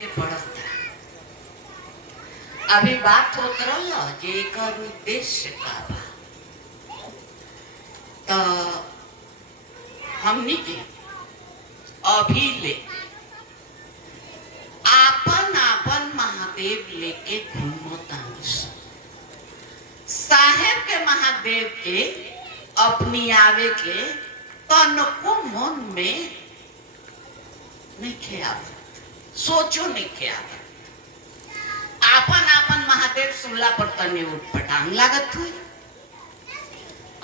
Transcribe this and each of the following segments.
पड़ता। अभी बात होत रहल जे एकर उद्देश्य का बा, तो हमनी के अभी ले आपन आपन महादेव लेके घूमतानी। साहेब के महादेव के अपनी आवे के तनको मन में नहीं ख्याल, सोचो नहीं ख्याल। आपन आपन महादेव सुनला पर तने उठपटांग लागत हुई।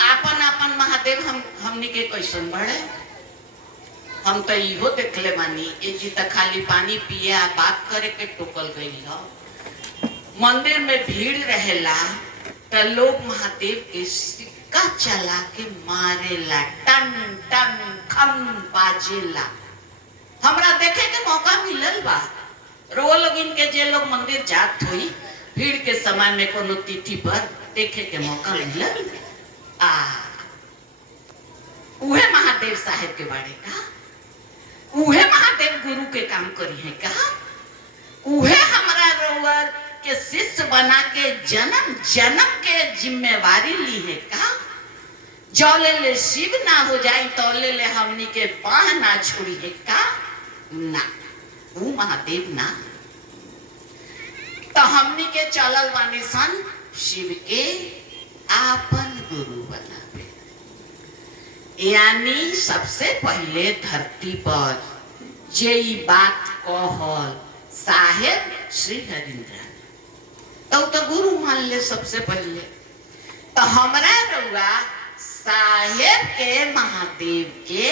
आपन आपन महादेव हमनी के कैसन बड़े। हम तो इहो देखले मानी ए जी त खाली पानी पिए बात करे के टोकल गई हो। मंदिर में भीड़ रहेला तो लोग महादेव के सिक्का चला के मारेला, टन टन खम बाजेला। हमरा देखे के मौका मिलल बा। रो लोग इनके जे लोग मंदिर जात हुई भीड़ के समय में कोनो तिथि पर देखे के मौका मिलल। उहे महादेव साहेब के बारे का, उहे महादेव गुरु के काम करी है का, उहे हमरा रोवर के शिष्य बना के जन्म जन्म के जिम्मेवारी ली है का। जौले ले शिव ना हो जाए तौले ले हमनी के बाह ना छोड़ी है का ना, वो महादेव ना। तो हमनी के चलल वानी सन शिव के आपन गुरु बनावे। यानी सबसे पहले धरती पर जे बात कहल साहेब श्री हरिंद्र तो गुरु मान ले सबसे पहले। तो हमरा रउआ साहेब के महादेव के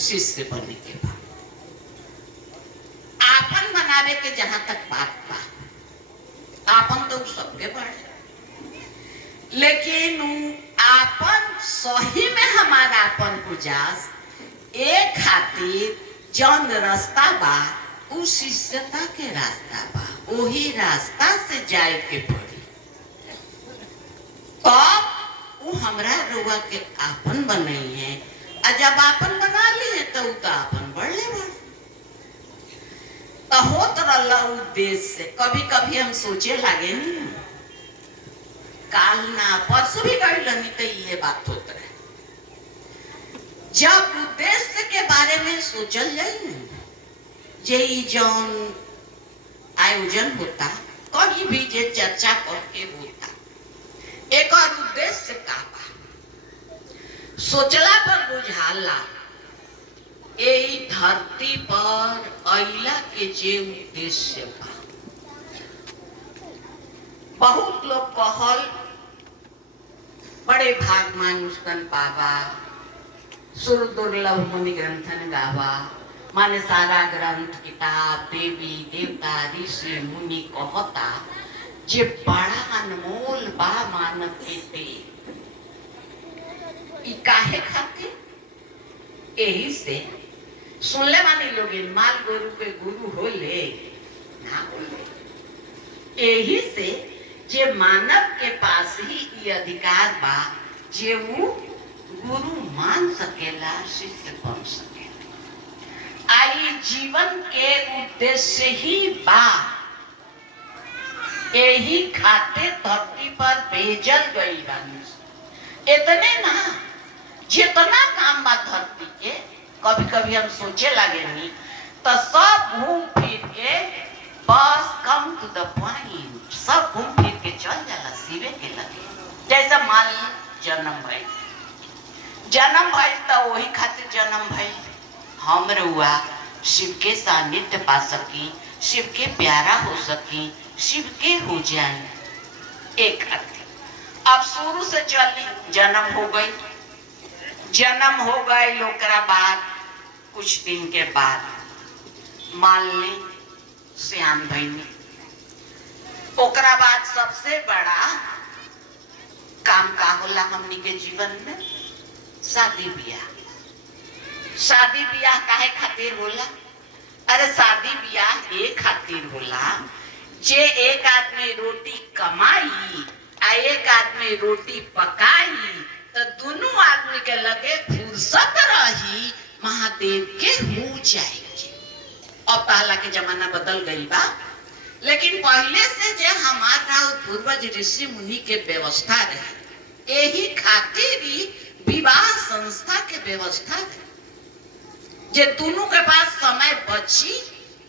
शिष्य बने के बाद आपन बनावे के जहां तक बात बा, आपन तो सबके बड़े, लेकिन आपन सही में हमारा आपन पुजास एक खातिर जौन रास्ता बा उ शिष्यता के रास्ता बा, वही रास्ता से जाए के पड़ी। तब वो हमरा रुआ के आपन बनाई है। जब आपन बना लिए तो आपन बढ़ ले बढ़ तो होत रहला उद्देश्य से। कभी कभी हम सोचे लागे नहीं, काल ना परसों भी गई लनी तो ये बात होत रहे। जब उद्देश्य के बारे में सोचल जाए न, जे जौन आयोजन होता कहीं भी जे चर्चा करके होता एक और उद्देश्य का बा, सोचला पर बुझाला यही धरती पर अइला के जे उद्देश्य बा। बहुत लोग कहल बड़े भाग मानुषकन पावा, सुर दुर्लभ मुनि ग्रंथन गावा। माने सारा ग्रंथ किताब देवी देवता ऋषि मुनि कहता जे बड़ा अनमोल बा मानव के देह। ई काहे खातिर? यही से सुनले मानी लोग माल गुरु के गुरु होले ना होले। यही से जे मानव के पास ही ये अधिकार बा जे वो गुरु मान सकेला, शिष्य बन सकेला। आई जीवन के उद्देश्य ही बा, यही खातिर धरती पर भेजल गई बानी। इतने ना जितना काम बा धरती के, कभी कभी हम सोचे लगे नहीं तो सब घूम फिर के बस कम टू द पॉइंट, सब घूम फिर के चल जाला सिरे के लगे। जैसा मान जन्म भइल तो वही खातिर जन्म भइल हम रुआ शिव के सानिध्य पा सकी, शिव के प्यारा हो सकी, शिव के हो जाए एक खातिर। अब शुरू से चली जन्म हो गई, जन्म हो गए लोकरा बाद कुछ दिन के बाद मान ली श्याम भैनी। ओकरा बाद सबसे बड़ा काम का होला हमनी के जीवन में? शादी ब्याह। शादी ब्याह काहे खातिर होला? अरे शादी ब्याह एक खातिर होला जे एक आदमी रोटी कमाई आ एक आदमी रोटी पकाई तो दोनों आदमी के लगे फुर्सत रही महादेव के हो जाएगी। अब पहला के जमाना बदल गई बा, लेकिन पहले से जे हमारा पूर्वज ऋषि मुनि के व्यवस्था रहे, यही खातिर ही विवाह संस्था के व्यवस्था है। जे दोनों के पास समय बची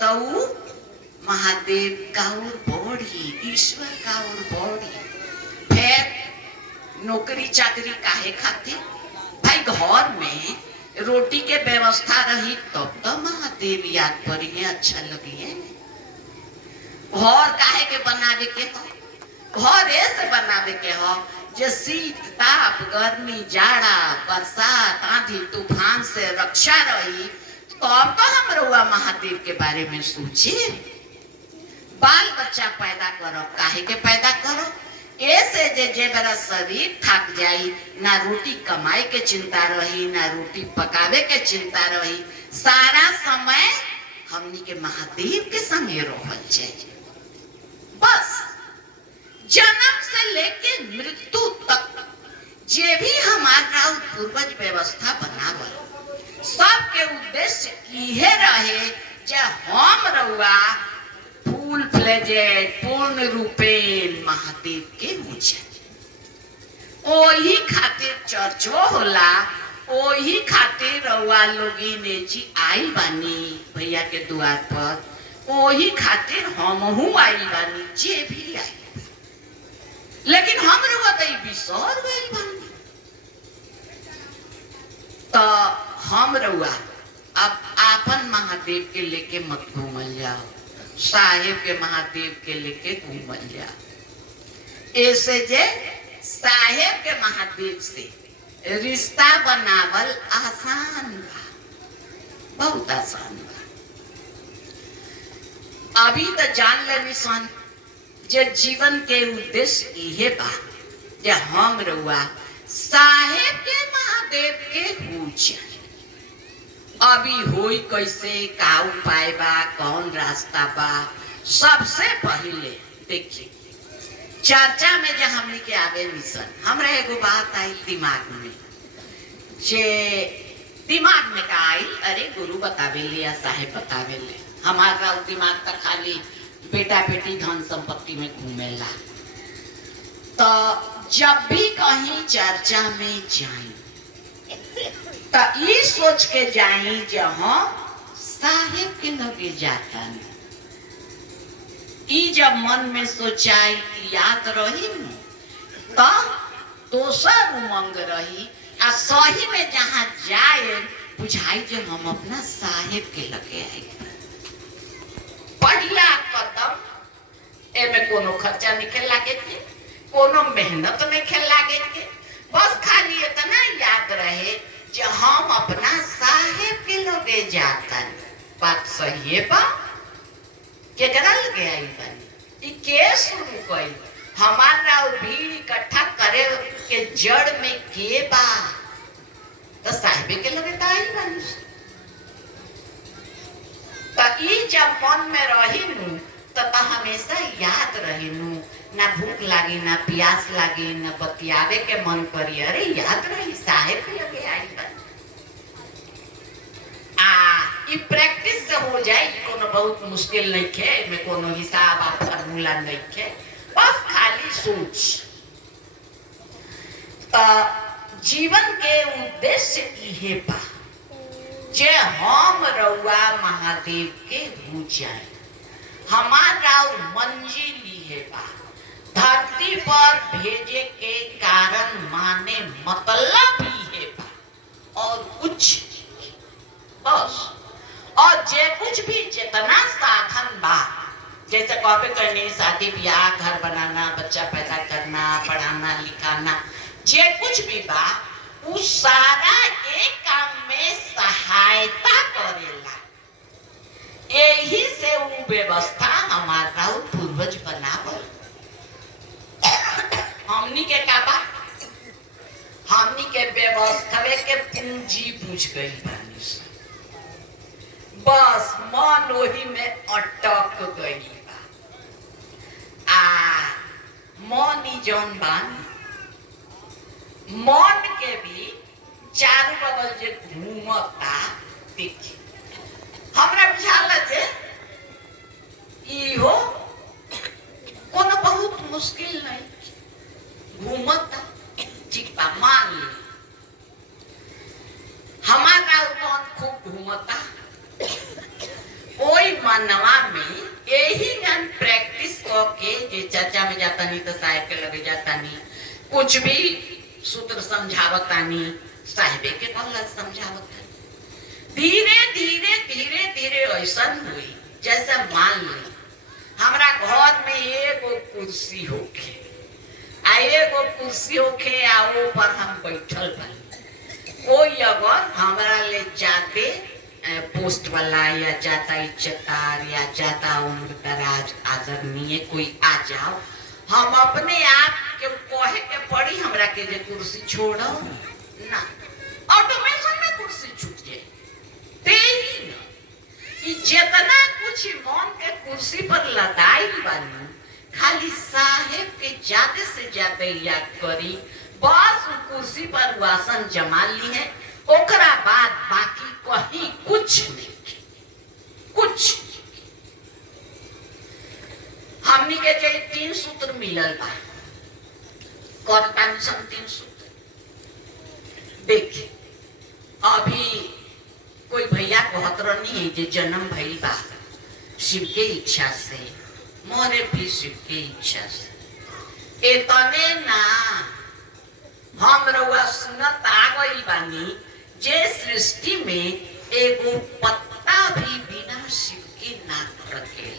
तो महादेव का और बड़ी, ईश्वर का और बड़ी। फिर नौकरी चाकरी काहे खातिर? भाई घर में रोटी के व्यवस्था रही तब तो महादेव याद पड़ी, अच्छा लगी। घर काहे के बनावे के हो? घर ऐसे बनावे के हो जे शीत ताप गर्मी जाड़ा बरसात आंधी तूफान से रक्षा रही। तो अब तो हम रउआ महादेव के बारे में सोचे। बाल बच्चा पैदा करो, काहे के पैदा करो? ऐसे जे मेरा शरीर थक जाई, ना रोटी कमाई के चिंता रही, ना रोटी पकावे के चिंता रही, सारा समय हमनी के महादेव के संगे रहल चाहिए। बस जन्म से लेके मृत्यु तक जे भी हमारा पूर्वज व्यवस्था बनावल, सबके उद्देश्य यह रहे जे हम रउआ फुल फ्लेजेड पूर्ण रूपेण महादेव के हो जाए। ओही खातिर चर्चो होला, ओही खातिर रउआ लोगी ने जी आई बानी भैया के द्वार पर, ओही खातिर हमहू आई बानी, जे भी आई। लेकिन हम रउआ तो बिसर गइल बानी। तो हम रउआ अब आपन महादेव के लेके मत घूमल जाओ, साहेब के महादेव के लेके घूमल जाओ। ऐसे जे साहेब के महादेव से रिश्ता बनावल आसान बा, बहुत आसान बा। अभी तो जान लेनी सन जे जीवन के उद्देश्य इहे बा जे हम रउआ साहेब के महादेव के हो जाए। अभी होई कैसे, का उपाय बा, कौन रास्ता बा? सबसे पहले देखिए चर्चा में जो हमने के आगे मिशन, हमरा एगो बात आई दिमाग में, जे दिमाग में का आई, अरे गुरु बतावे ले या साहेब बतावे ले, हमारा दिमाग तो खाली बेटा बेटी धन संपत्ति में घूमेला। तो जब भी कहीं चर्चा में जाए तो ये सोच के जाए जहाँ साहेब के लगे जाता नहीं। जब मन में सोचाई याद रही तो दोसर उमंग रही, आ सही में जहाँ जाए बुझाई जो हम अपना साहेब के लगे आई। पहला कदम एमे कोनो खर्चा नहीं लागे के, कोनो मेहनत नहीं लागे के, बस खाली इतना याद रहे जो हम अपना साहेब के लगे जाता। बात सही है बा? केकरा लगे आई बानी? के शुरू कई? हमारा भीड़ इकट्ठा करे के जड़ में के बा? तो साहेबे के लगे तो आई बानी। तो जब मन में रही नू तो हमेशा याद रही नू, ना भूख लागी ना प्यास लागी ना बतियावे के मन करी, अरे याद रही साहेब के लगे आई बानी। ये प्रैक्टिस से हो जाए, कोनो बहुत मुश्किल नहीं है, में कोनो हिसाब आ फार्मूला नहीं है, बस खाली सोच। तो जीवन के उद्देश्य इहे बा जे हम रउआ महादेव के हो जाए। हमारा मंजिल इहे बा, धरती पर भेजे के कारण माने मतलब इहे बा और कुछ बस। और जे कुछ भी जितना साधन बा, जैसे कहबे करनी शादी ब्याह घर बनाना बच्चा पैदा करना पढ़ाना लिखाना, जे कुछ भी बा उस सारा एक काम में सहायता करेला। यही से वो व्यवस्था हमारा पूर्वज बनावल। हमनी के का बा? हमनी के व्यवस्था के पूंजी बुझ गई बानी, बस मन वही में अटक गई बा। मन जौन बानी, मन के भी चारों बगल जे घूमता देखिए, हमरा बुझाला जे मनवा में यही ज्ञान प्रैक्टिस करके जे चर्चा में जाता नहीं तो साहेब के लगे जाता नहीं, कुछ भी सूत्र समझावता नहीं, साहेबे के कहला समझावता। धीरे धीरे धीरे धीरे ऐसा हुई जैसे मान ली हमरा घर में एगो कुर्सी होके आ एगो कुर्सी होके आ वो पर हम बैठल बानी। कोई अगर हमरा ले जाते पोस्ट वाला या जाता इज्जतदार या जाता उम्र दराज आदरणीय कोई आ जाओ, हम अपने आप के कहे के पड़ी हमरा के जे कुर्सी छोड़ो ना, ऑटोमेशन में कुर्सी छूट जाए। कि जितना कुछ मन के कुर्सी पर लदाई बानी खाली साहेब के ज्यादा से ज्यादा याद करी, बस कुर्सी पर वासन जमा ली है, ओकरा बाद बाकी कहीं कुछ नहीं, कुछ हमनी के जे 3 सूत्र मिलल बा, करता मिशन 3 सूत्र। देखिए अभी कोई भैया कहत रही है जे जन्म भइल बा शिव के इच्छा से, मोरे भी शिव के इच्छा से। इतने ना हम रउआ सुनत आ गई बानी जे सृष्टि में एगो पत्ता भी बिना शिव के ना रखे।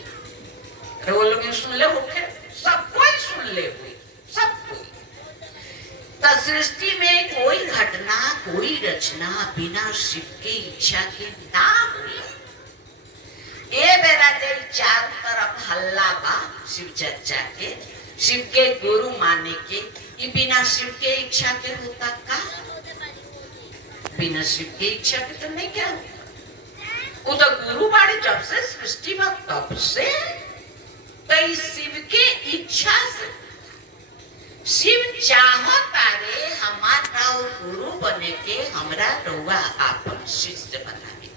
रउआ लोग सुन ले होके, सब कोई सुन ले हुई, सब कोई। तो सृष्टि में कोई घटना कोई रचना बिना शिव के इच्छा के ना हुई। ए बेरा दे चारों तरफ हल्ला बा शिव चर्चा के, शिव के गुरु माने के, ये बिना शिव के इच्छा के होता का? बिना शिव के इच्छा के तो नहीं क्या होता। वो तो गुरु बाड़ी जब से सृष्टि में तब से, तो इस शिव के इच्छा से शिव चाहता रे हमारा गुरु बने के हमरा रउआ आपन शिष्य बनावे।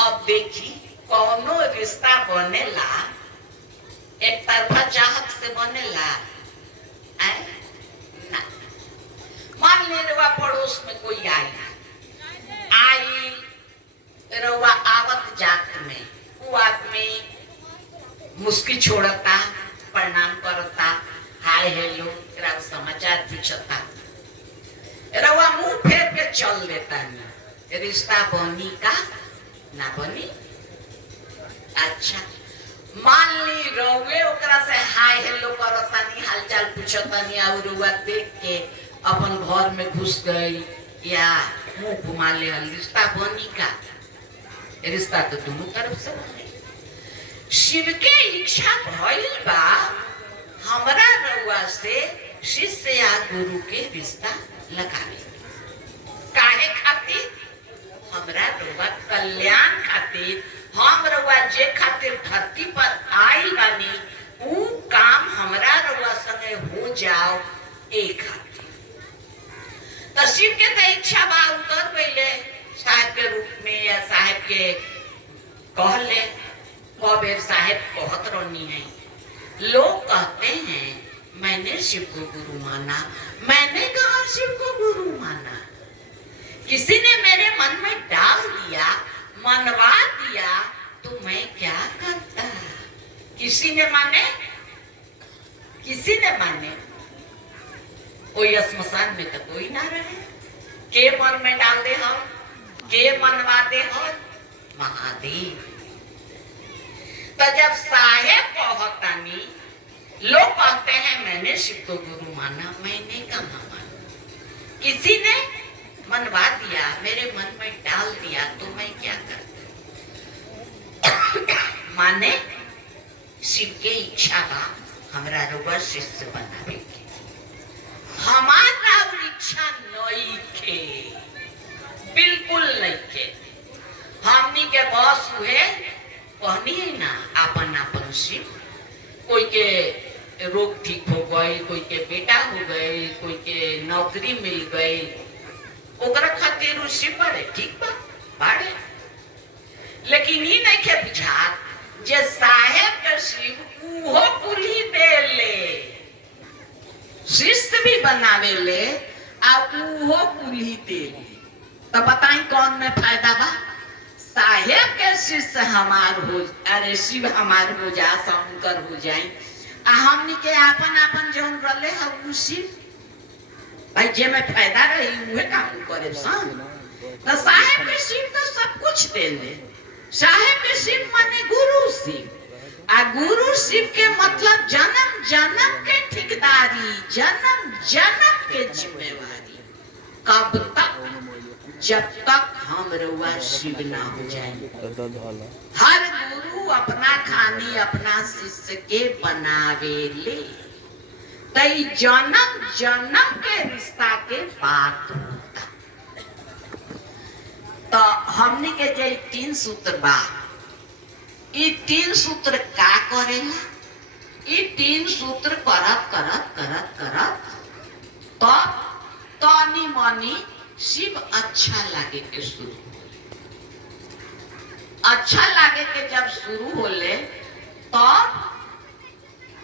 अब देखी कौनो रिश्ता बनेला एक तरफा चाहत से बनेला ना। मान ले रउआ पड़ोस में कोई आई रउआ आवत जात में वो आदमी मुस्की छोड़ता, प्रणाम करता, हाय हेलो समाचार पूछता, रउआ मुंह फेर के चल देता नहीं, रिश्ता बनी का ना बनी। अच्छा मान ली रउए ओकरा से हाय हेलो करता नहीं, हालचाल पूछता नहीं, और रउआ देख के अपन घर में घुस गई या मुंह घुमा ले, रिश्ता बनी का? रिश्ता तो दोनों तरफ से बने। शिव के इच्छा भइल बा हमरा रउआ से शिष्य या गुरु के रिश्ता लगावे। काहे खातिर? हमरा रउआ कल्याण खातिर, हम रउआ जे खातिर धरती पर आइल बानी ऊ काम हमरा रउआ संगे हो जाओ ए खातिर। तो शिव के तो इच्छा बा उतर गइले साहेब के रूप में, या साहेब के कहले कबीर साहेब कहत रहनी है। लोग कहते हैं मैंने शिव को गुरु माना, मैंने कहा शिव को गुरु माना। किसी ने मेरे मन में डाल दिया, मनवा दिया, तो मैं क्या करता? किसी ने माने, किसी ने माने, कोई श्मशान में तो कोई ना रहे। के मन में डाल दे हम, के मनवा दे हम? महादेव। तो जब साहेब कहतानी, लोग कहते हैं मैंने शिव को गुरु माना, मैंने कहा माना, किसी ने मनवा दिया, मेरे मन में डाल दिया, तो मैं क्या करता? माने शिव के इच्छा बा हमरा रउआ शिष्य बनावे के, हमारा इच्छा नहीं के, बिल्कुल नहीं के। हमनी के बस हुए कहनी है ना आपन आपन शिव। कोई के रोग ठीक हो गई, कोई के बेटा हो गई, कोई के नौकरी मिल गई, ओकरा खातिर शिव बड़े ठीक बा बाड़े। लेकिन ये नहीं के बुझात जे साहेब के शिव उहो कुली दे ले, शिष्य भी बनावे ले आ उहो कुली दे ले। तो बताई कौन में फायदा बा? साहेब के शिष्य हमार हो, अरे शिव हमार हो जा, शंकर हो जाए, आ हमनी के आपन आपन जौन रले है उ शिव भाई जे में फायदा रही उहे काम करे सन। तो साहेब के शिव तो सब कुछ दे ले। साहेब के शिव माने गुरु शिव, आ गुरु शिव के मतलब जन्म जन्म के ठेकेदारी, जन्म जन्म के जिम्मेवारी। कब तक? जब तक हम रउआ शिव ना हो जाए। हर गुरु अपना खानी अपना शिष्य के बनावे ले, तई जन्म जन्म के रिश्ता के बात होता। तो हमने के जे 3 सूत्र बा, ये 3 सूत्र का करेला? ये 3 सूत्र करत करत करत करत तो तनी मनी शिव अच्छा लागे के शुरू, अच्छा लागे के जब शुरू होले तो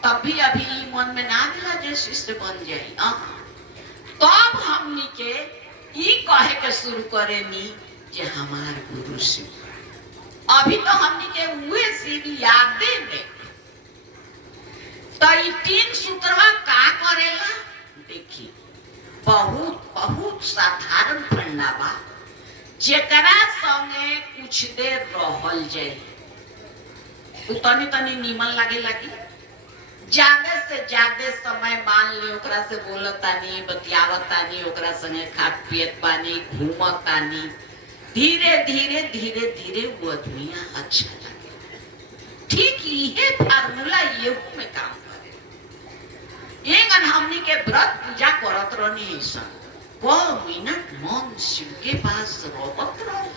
तभी अभी मन में ना दिला जे शिष्य बन जाए। तब हमनी के ई कहे के शुरू करे नी जे हमार गुरु शिव। अभी तो हमनी के हुए शिव यादे में। तो ई 3 सूत्रवा का करेला देखी, बहुत बहुत साधारण फंडा बा, जेकरा संगे कुछ देर रहल जाए तनी तनी नीमन लागे लगी। ज्यादा से ज्यादा समय मान ली ओकरा से बोलतानी, बतियावतानी, ओकरा संगे खात पियत बानी, घूमतानी, धीरे धीरे धीरे धीरे वो आदमी अच्छा लगे। ठीक ये फार्मूला ये में काम करे। ये गन हमनी के व्रत पूजा करत रहनी ऐसा, को मिनट मन शिव के पास रोबत रहे।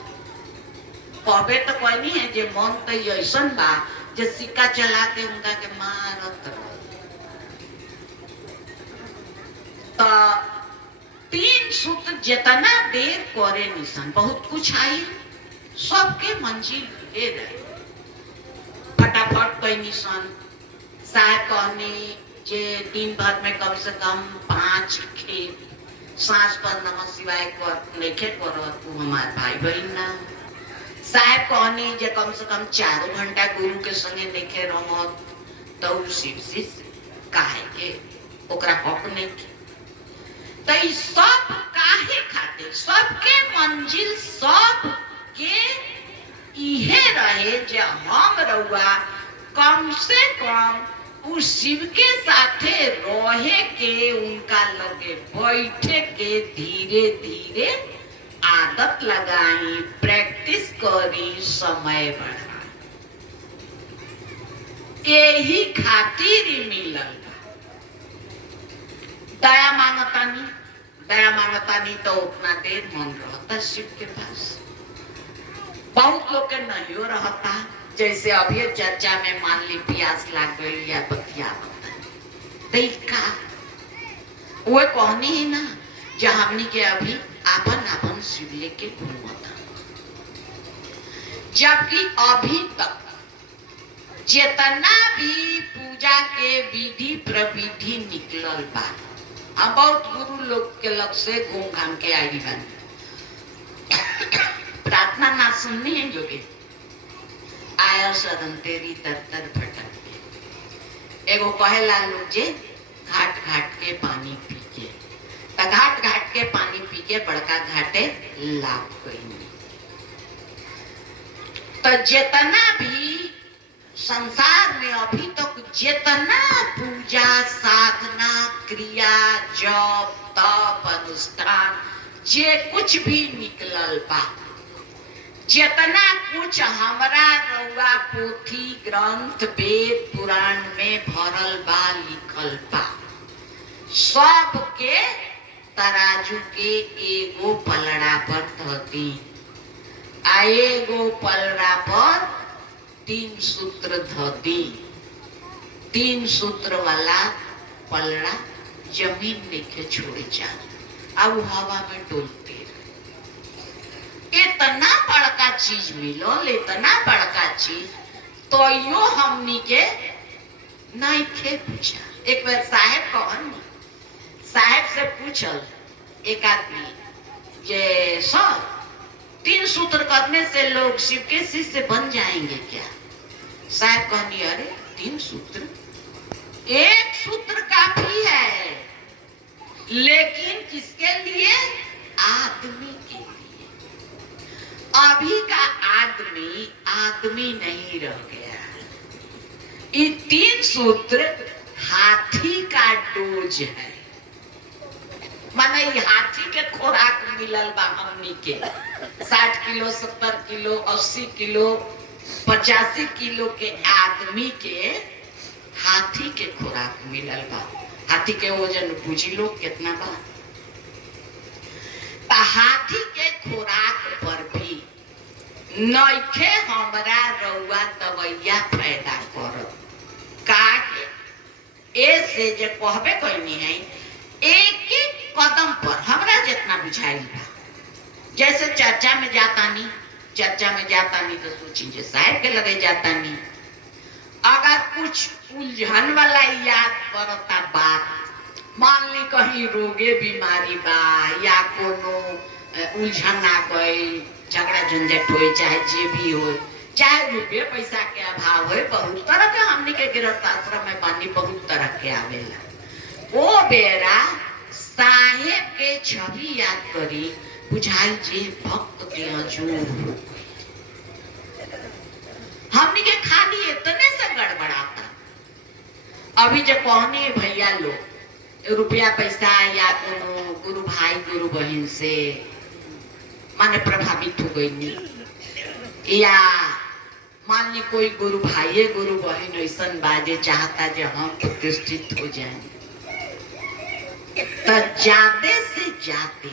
कबे तो कोई नहीं है जे मन तो ऐसा बा जे सिक्का चला के उनका के मारत रहे। तो 3 सूत्र जितना देर करे निशान बहुत कुछ आई, सबके मंजिल दे रहे फटाफट कोई निशान। साहब कहने जे दिन भर में कम से कम 5 खेप सांस पर नमः शिवाय कर लेखे करो तू हमार भाई बहन ना। साहब कहने जे कम से कम 4 घंटा गुरु के संगे देखे रहो तो शिव शिष्य काहे के ओकरा हक नहीं। तो सब काहे खाते सबके मंजिल सब के इहे रहे जे हम रउआ कम से कम उस शिव के साथे रहे के, उनका लगे बैठे के धीरे धीरे आदत लगाई, प्रैक्टिस करी, समय बढ़ाई। यही खातिर मिलल। दया मांगतानी, दया मांगतानी तो उतना देर मन रहता शिव के पास। बहुत लोग के नहीं हो रहता, जैसे अभी चर्चा में मान ली प्यास लग गई या बतिया देखा वो कहनी ही ना जो हमनी के अभी आपन आपन शिव लेके घूमता। जबकि अभी तक जितना भी पूजा के विधि प्रविधि निकलल बा, हम बहुत गुरु लोग के लग से घूम घाम के आई बन। प्रार्थना ना सुननी है जोगे आया सदन तेरी तरतर भटक के। एगो कहेला लोग जे घाट घाट के पानी पी के, तो घाट घाट के पानी पी के बड़का घाटे लाभ कोई नहीं। तो जितना भी संसार में अभी तक जितना पूजा साधना क्रिया जप तप अनुष्ठान जे कुछ भी निकलल बा, जितना कुछ हमरा रउआ पोथी ग्रंथ वेद पुराण में भरल बा लिखल बा, सब के तराजू के एगो पलड़ा पर धती, आ एगो पलड़ा पर 3 सूत्र धती। 3 सूत्र वाला पलड़ा जमीन लेके छोड़े जा, अब हवा में डोलते रहे। इतना बड़का चीज मिलो, इतना बड़का चीज तो यो हमनी के नहीं खे पूछा। एक बार साहेब कहन, साहेब से पूछल एक आदमी जे सर 3 सूत्र करने से लोग शिव के शिष्य बन जाएंगे क्या? साहब कहनी अरे 3 सूत्र, 1 सूत्र काफी है, लेकिन किसके लिए? आदमी के लिए। अभी का आदमी आदमी नहीं रह गया। ये 3 सूत्र हाथी का डोज है, माने हाथी के खोराक मिलल बा हमनी के। 60 किलो 70 किलो 80 किलो 85 किलो के आदमी के हाथी के खुराक मिलल बा। हाथी के वजन पूछी लोग कितना बा? हाथी के खुराक पर भी नइखे हमरा रउआ दवैया पैदा करब। का ऐसे जे कहबे कहनी है, एक एक कदम पर हमरा जितना बुझाइल बा। जैसे चर्चा में जातानी तो सोची जे साहब के लगे जातानी, अगर कुछ उलझन वाला याद पड़ता बात, मान ली कहीं रोगे बीमारी बा या कोनो उलझन आ गई, झगड़ा झंझट हो, चाहे जे भी हो, चाहे रुपये पैसा के अभाव हो, बहुत तरह के हमनी के गृहस्थ आश्रम में बानी, बहुत तरह के आवेला। वो बेरा साहेब के छवि याद करी, बुझाई जे भक्त के हजूर। हमनी के खाली इतने से गड़बड़ाता। अभी जो कहनी भैया लोग रुपया पैसा या कोनो गुरु भाई गुरु बहन से माने प्रभावित हो गई, या मान ली कोई गुरु भाई गुरु बहन ऐसा बाजे चाहता जो हम प्रतिष्ठित हो जाए, तो जाते से जाते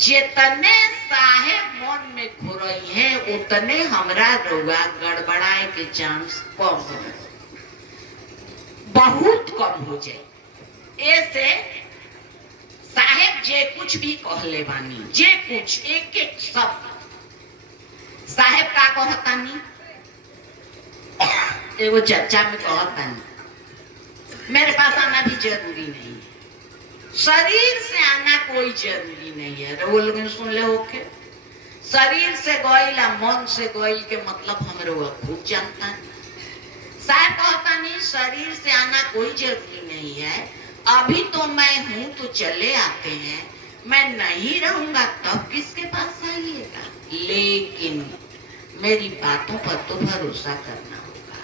जितने साहेब मन में घुरई है उतने हमरा रउआ गड़बड़ाए के चांस कम हो, बहुत कम हो जाए। ऐसे साहेब जे कुछ भी कहले बानी, जे कुछ एक एक शब्द साहेब का कहतानी, एगो चर्चा में कहतानी, मेरे पास आना भी जरूरी नहीं, शरीर से आना कोई जरूरी नहीं है। वो लोग सुन ले होके शरीर से गइल मन से गइल के मतलब हम लोग खूब जानता है। साहब कहता नहीं शरीर से आना कोई जरूरी नहीं है, अभी तो मैं हूं तो चले आते हैं, मैं नहीं रहूंगा तब किसके पास आइएगा। लेकिन मेरी बातों पर तो भरोसा करना होगा,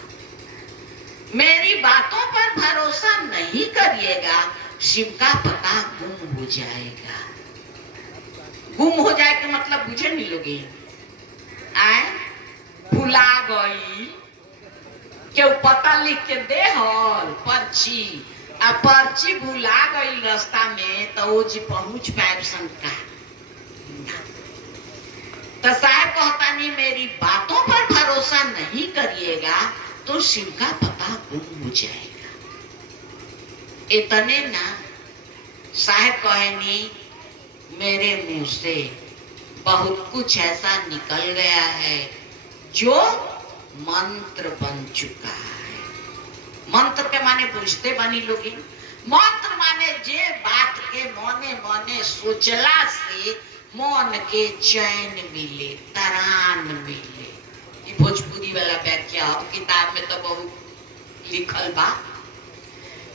मेरी बातों पर भरोसा नहीं करिएगा, शिव का पता गुम हो जाएगा। गुम हो जाए के मतलब बुझे नहीं लोगे, आए भुला गई क्यों पता लिख के दे हल पर्ची, आ पर्ची भुला गई रास्ता में, तो वो जी पहुंच पाए शंका। तो साहब कहता नहीं मेरी बातों पर भरोसा नहीं करिएगा तो शिव का पता गुम हो जाएगा। इतने ना साहब कहनी मेरे मुंह से बहुत कुछ ऐसा निकल गया है जो मंत्र बन चुका है। मंत्र के माने पूछते बनी लोगी, मंत्र माने जे बात के मने मने सोचला से मन के चैन मिले, तरान मिले। ये भोजपुरी वाला व्याख्या किताब में तो बहुत लिखल बा।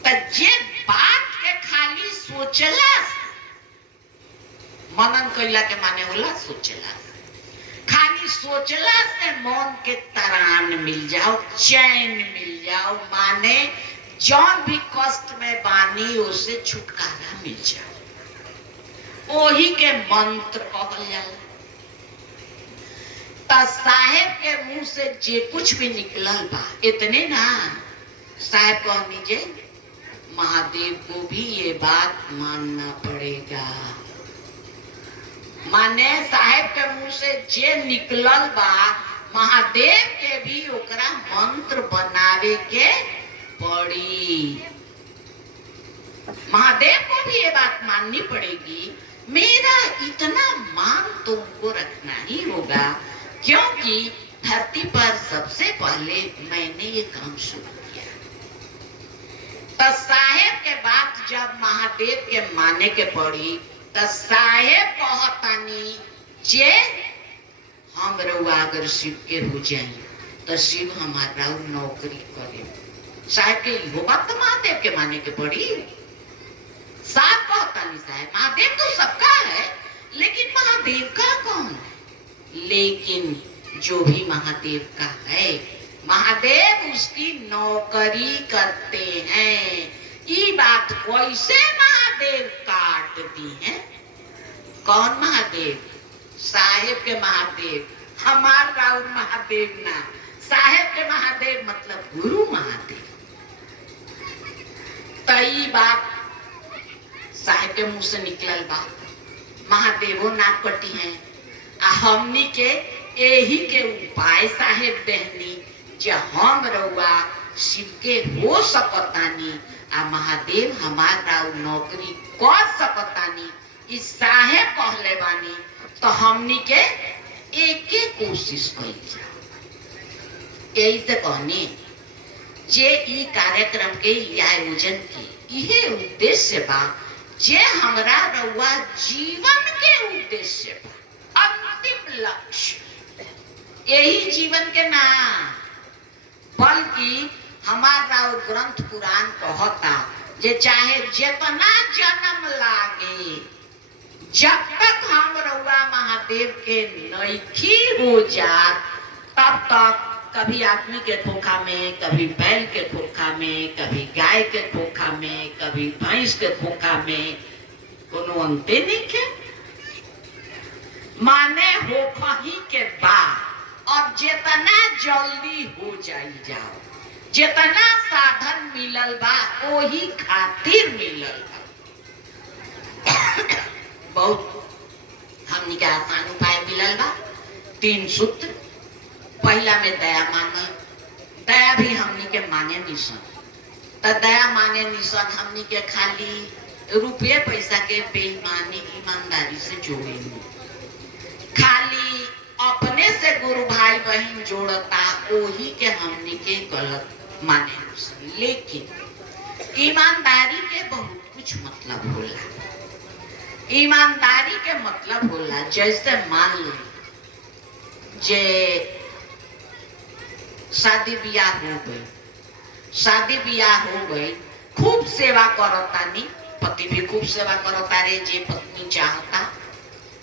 तो जे बात के खाली सोचला से, मनन कैला के माने होला सोचला से, खाली सोचला से मन के तरान मिल जाओ, चैन मिल जाओ, माने जौन भी कष्ट में बानी उसे छुटकारा मिल जाओ, ओही के मंत्र कहल जाला। तो साहेब के मुंह से जे कुछ भी निकलल बा, इतने ना साहेब कहनी जे महादेव को भी ये बात मानना पड़ेगा। माने साहेब के मुंह से जे निकलल बा, महादेव के भी ओकरा मंत्र बनावे के पड़ी। महादेव को भी ये बात माननी पड़ेगी। मेरा इतना मान तो उनको रखना ही होगा, क्योंकि धरती पर सबसे पहले मैंने ये काम शुरू किया। तो साहेब के बात जब महादेव के माने के पड़ी, तो साहेब कहतानी जे हम रउआ अगर शिव के हो जाए तो शिव हमारा नौकरी करे। साहब के इहो बात तो महादेव के माने के पड़ी। साहब कहता नहीं साहब महादेव तो सबका है, लेकिन महादेव का कौन है? लेकिन जो भी महादेव का है, महादेव उसकी नौकरी करते हैं। ये बात कैसे महादेव काट दी है? कौन महादेव? साहेब के महादेव, हमार राउर महादेव ना। साहेब के महादेव मतलब गुरु महादेव। तई बात साहेब के मुंह से निकलल बा। महादेवो नाक पटी हैं। हमनी के यही के उपाय साहेब देहनी जे हम रउआ शिव के हो सकतानी आ महादेव हमारा नौकरी कर सकतानी। इस साहेब कहले बानी तो हमनी के एक कोशिश कइल जा। यही से कहनी जे ई कार्यक्रम के आयोजन के इहे उद्देश्य बा जे हमरा रउआ जीवन के उद्देश्य बा, अंतिम लक्ष्य। यही जीवन के ना बल्कि हमारा ग्रंथ पुराण कहता जे चाहे जितना जन्म लागे, जब तक हम रउआ महादेव के नइखी हो जात तब तक कभी आदमी के खोखा में, कभी बैल के खोखा में, कभी गाय के खोखा में, कभी भैंस के खोखा में, कोनो अंते नहीं के माने हो खही के बाद। अब जितना जल्दी हो जाई जाओ, जितना साधन मिलल बा वही खातिर मिलल बा। बहुत हमनी के आसान उपाय मिलल बा। 3 सूत्र। पहला में दया मांगे। दया भी हमनी के मांगे निशन। तो दया मांगे निशन हमनी के खाली रुपये पैसा के बेईमानी ईमानदारी से जोड़े खाली अपने से गुरु भाई बहन जोड़ता वही के हमनी के गलत माने निशन। लेकिन ईमानदारी के बहुत कुछ मतलब होला। ईमानदारी के मतलब होला जैसे मान लो जे शादी ब्याह हो गई, शादी ब्याह हो गई, खूब सेवा करतानी, पति भी खूब सेवा करता रे जे पत्नी चाहता,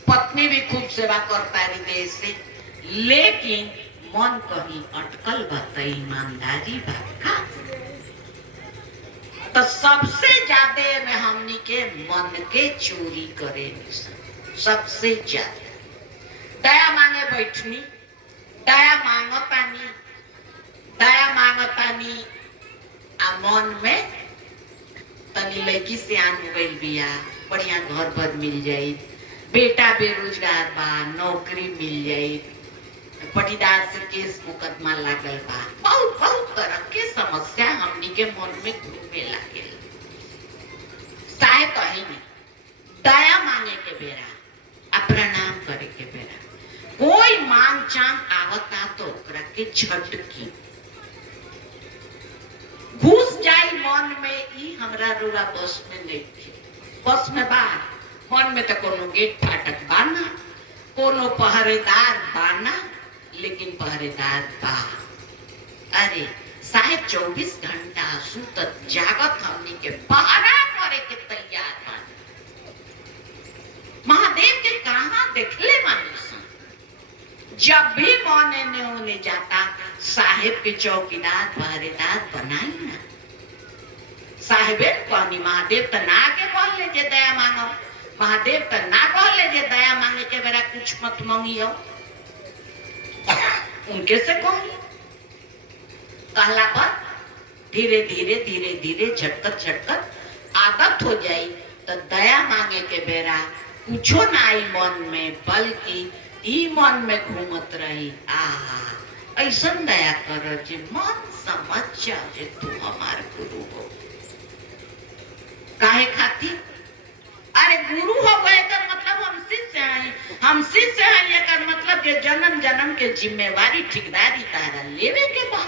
पत्नी भी खूब सेवा करता रे जैसे, लेकिन मन कहीं अटकल बता ईमानदारी बाका। तो सबसे ज्यादा में हमनी के मन के चोरी करे सबसे ज्यादा। दया मांगे बैठनी, दया मांगतानी, दया मांगतानी आ मन में तनी लड़की से आन हो गई बिया, बढ़िया घर पर मिल जाये, बेटा बेरोजगार बा, नौकरी मिल जाये, पटीदार से केस मुकदमा लागल बा, बहुत बहुत तरह के समस्या हमनी के मन में घूमे लागे। साहे कही नहीं दया मांगे के बेरा, प्रणाम करे के बेरा कोई मांग चांग आवता तो ओकरा के झटकी घुस जाई मन में। ई हमरा रुआ बस में नहीं थे, बस में बा मन में तो कोनो गेट फाटक बाना, कोनो पहरेदार बाना, लेकिन पहरेदार बा। अरे साहेब 24 घंटा सुतत जागत हमनी के पहरा करे के तैयार बानी। महादेव के कहाँ देखले मानी सन? जब भी मन एने होने जाता साहेब के चौकीदार पहरेदार बनाई ना। साहेबे कहनी महादेव तो ना के कह ले जे दया मांगो, महादेव तो ना कह ले जे दया मांगे के बेरा कुछ मत मांगियो, उनके से कही। कहला पर धीरे धीरे धीरे धीरे झटकत झटकत आदत हो जाई तो दया मांगे के बेरा कुछो ना आई मन में, बल्कि ई मन में घूमत रही। ऐसा दया कर जे मन समझ जा जे तू हमार गुरु हो। काहे खातिर? अरे गुरु हो गए तो मतलब हम शिष्य हैं, हम शिष्य हैं ये कर मतलब जे जन्म जन्म के जिम्मेवारी ठेकेदारी तारा लेवे के बा।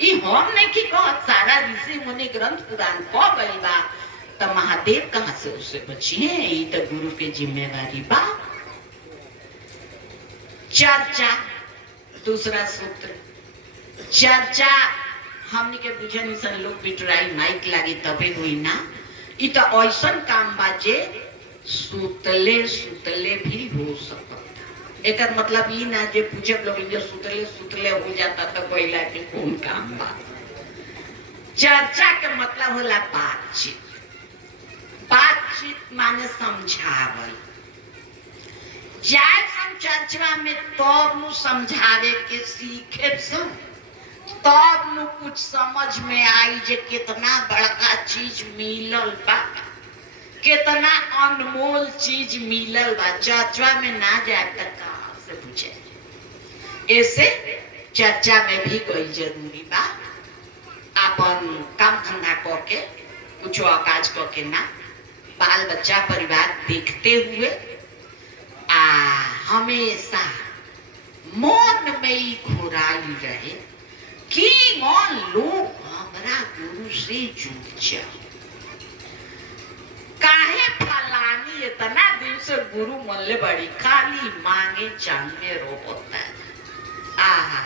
ई हम नहीं की कहत, सारा ऋषि मुनि ग्रंथ पुराण कह गई बा, तो महादेव कहाँ से उसे बचिए? ई तो गुरु के जिम्मेवारी बा। चर्चा दूसरा सूत्र। चर्चा हमनी के बुझन सन लोग बिटराई माइक लागी तबे हुई ना। इ तो ऐसन काम बा जे सुतले सुतले भी हो सकता। एकर मतलब ई ना जे पूछे लोग जो सुतले सुतले हो जाता तो कोइला के कौन काम बा। चर्चा के मतलब होला बातचीत। बातचीत माने समझावल। जाए हम चर्चा में तब नु समझावे के सीखे सन, तब नु कुछ समझ में आई जे कितना बड़का चीज मिलल बा, कितना अनमोल चीज मिलल बा। चर्चा में ना जाए तो कहाँ से पूछे। ऐसे चर्चा में भी कोई जरूरी बा। अपन काम धंधा करके कुछ काज करके ना, बाल बच्चा परिवार देखते हुए हमेशा मन में ही घुराई रहे कि लोग हमारा गुरु से जुड़ जाओ। काहे फलानी इतना दिन से गुरु मल्ले बड़ी खाली मांगे चांगे रोता है। आहा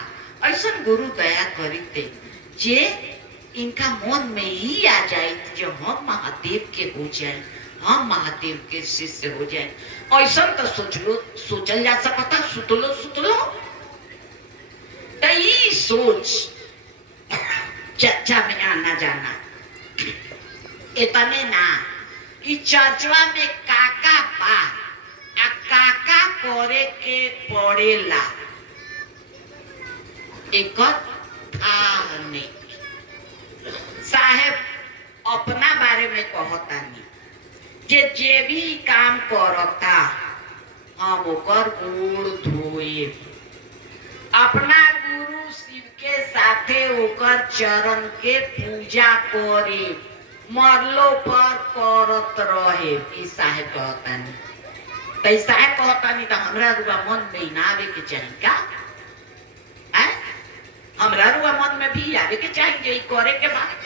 ऐसा गुरु दया करी थे जे इनका मन में ही आ जाए जो हम महादेव के हो जाए, हम महादेव के शिष्य हो जाए। ऐसा तो सोचल जा सकता। सुतलो सुतलो तो ये सोच चर्चा में आना जाना इतने ना। चर्चा में काका बा आ काका करे के पड़ेला एक नहीं। साहेब अपना बारे में कहता नहीं जे भी काम करता हम ओकर गोड़ धोए। अपना गुरु शिव के साथे ओकर चरण के पूजा करे, मरलो पर करत रहे। ई साहेब कहता नहीं। तो साहेब कहता नहीं तो हमरा रुआ मन में ना आवे के चाहिए का? हमरा रुआ मन में भी आवे के चाहिए जे करे के बाद।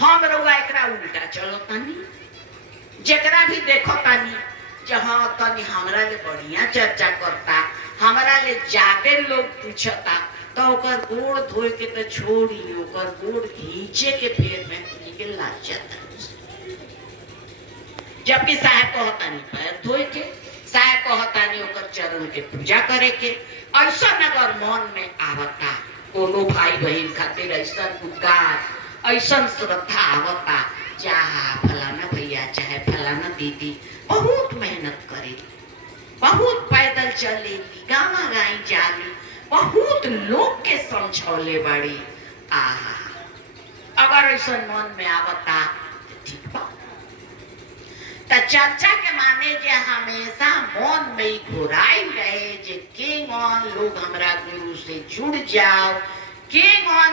हम रुआ एकरा उल्टा चलता नहीं। जकरा भी देखो तानी जहाँ तनी हमरा ले बढ़िया चर्चा करता, हमरा ले जाके लोग पूछता तो ओकर गोड़ धोए के तो छोड़ी, ओकर गोड़ घींचे के फेर में के लाग जाता। जबकि साहेब कहता नहीं पैर धोए के, साहेब कहता नहीं ओकर चरण के पूजा करे के। ऐसा अगर मन में आवता कोनो भाई बहन खातिर ऐसा उद्गार, ऐसा श्रद्धा आवता, चाहे फलाना भैया चाहे फलाना दीदी बहुत मेहनत करे, बहुत पैदल चले, गावा गाई जाली, बहुत लोग के समझौले बड़ी। अगर ऐसा मन में आवता तो ठीक बा। तो चर्चा के माने जे हमेशा मन में ही घुराई रहे जे के लोग हमरा गुरु से जुड़ जाओ, के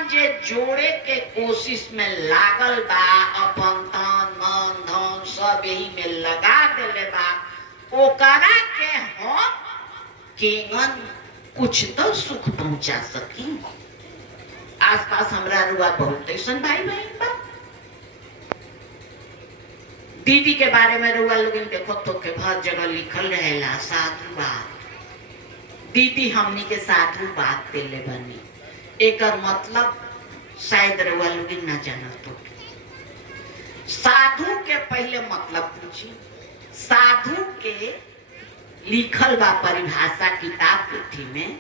जे जोड़े के कोशिश में लागल बा, अपन तन मन धन सब यही में लगा देले बा। ओकरा के हम केगन कुछ तो सुख पहुंचा सकी। आसपास हमरा रुआ बहुत ऐसा भाई बहन बा। दीदी के बारे में रुआ लोग देखो तो के हर जगह लिखल रहेला साधु बात। दीदी हमनी के साधु बात देले बनी। एकर मतलब शायद रुआ लोग ना जानत हो। साधु के पहले मतलब पूछी। साधु के लिखल बा परिभाषा किताब पुथी में,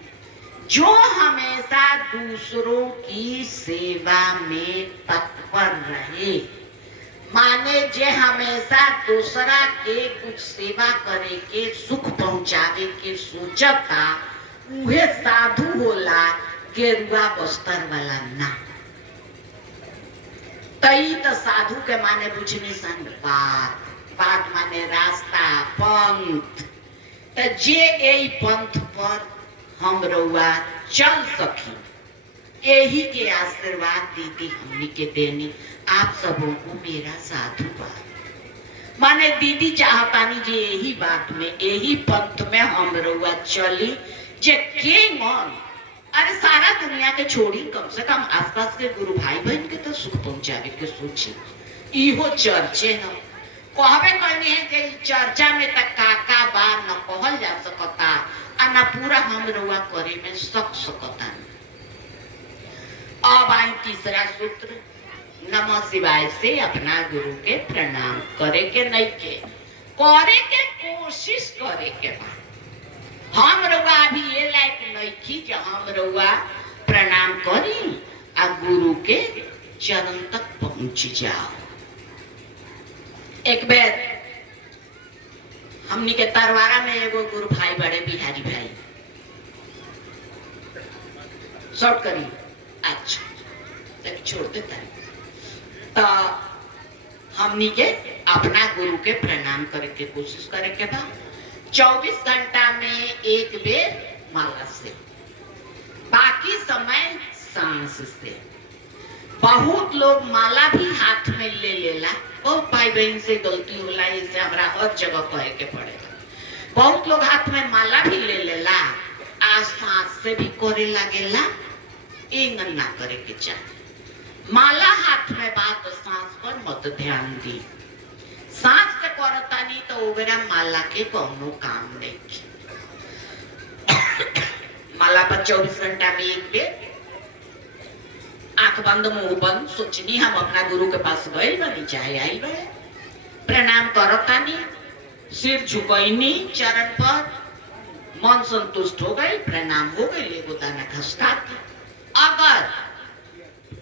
जो हमेशा दूसरों की सेवा में तत्पर रहे। माने जे हमेशा दूसरा के कुछ सेवा करे के, सुख पहुंचावे के सोचता, उहे साधु होला, गेरुआ बस्तर वाला ना। तई तो साधु के माने बुझने सन बात, बात माने रास्ता, पंथ। तो जे यही पंथ पर हम रउआ चल सकी, यही के आशीर्वाद दीदी हमनी के देनी। आप सबों को मेरा साधुवाद। माने दीदी चाहतानी जे यही बात में, यही पंथ में हम रउआ चली जे के मन। अरे सारा दुनिया के छोड़ी, कम से कम आसपास के गुरु भाई बहन के तो सुख पहुंचावे के सोची। इहो चर्चे न कहबे कहनी है कि चर्चा में तक काका बा न कहल जा सकता, आ उतना पूरा हम रउआ करे में सकता। अब आई तीसरा सूत्र, नमः शिवाय से अपना गुरु के प्रणाम करे के नहीं के, करे के कोशिश करे के बाद हम रउआ अभी ये लायक नहीं की कि हम रउआ प्रणाम करी आ गुरु के चरण तक पहुंच जाओ। एक बार हमनी के तरवारा में एगो गुरु भाई बड़े बिहारी भाई शॉर्ट करी, अच्छा तब छोड़ देता है। तो हमनी के अपना गुरु के प्रणाम करे के कोशिश करे के बाद 24 घंटा में एक बेर माला से, बाकी समय सांस से। बहुत लोग माला भी हाथ में ले लेला, बहुत भाई बहन से गलती होला, इसे हमरा हर जगह कहे के पड़ेगा। बहुत लोग हाथ में माला भी ले लेला आ सांस से भी करे लगेला, इंगन ना करे के चाहिए। माला हाथ में बात, सांस पर मत ध्यान दी। सांस से करता नहीं तो ओबेरा माला के कोनो काम नहीं। माला पर 24 घंटा में एक बेर आंख बंद मुंह बंद सोचनी हम अपना गुरु के पास गए बनी, चाहे आई बड़े प्रणाम करता नहीं, सिर झुकैनी चरण पर, मन संतुष्ट हो गई, प्रणाम हो गई, एगो दाना खसका। अगर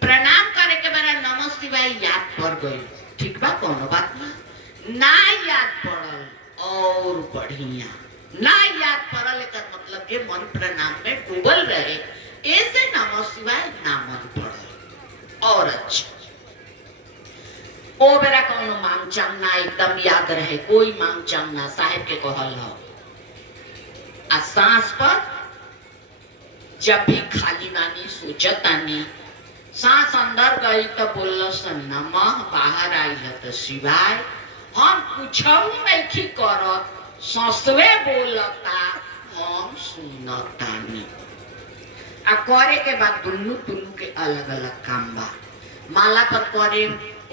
प्रणाम करे के बेरा नमः शिवाय याद पड़ गई, ठीक बा, कोनो बात ना याद पड़ल और बढ़िया, ना याद पड़ल एकर मतलब के मन प्रणाम में डूबल रहे, ऐसे नमः शिवाय ना मन पड़ल और अच्छा। ओ बेरा कोनो मांग चांगना एकदम याद रहे, कोई मांग चांगना साहेब के कहल हो। आ सांस पर जब भी खाली नानी सोचतानी, सांस अंदर गई तो बोल नमः, बाहर आई है तो शिवाय। हम कुछ नहीं करत, ससवे बोलता, हम सुनतानी। आ करे के बाद दुन्नु के अलग अलग काम बा। माला पर करे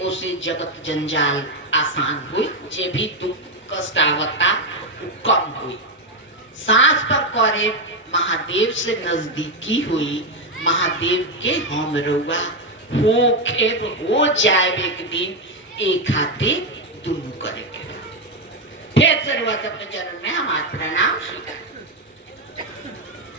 उसे जगत जंजाल आसान हुई, जे भी दुख कष्ट आवता कम हुई। सांस पर करे महादेव से नजदीकी हुई, महादेव के हम रउआ हो जाए एक दिन, एक हाथे दुनू करे के। फिर से रउआ अपने चरण में हमारा प्रणाम स्वीकार।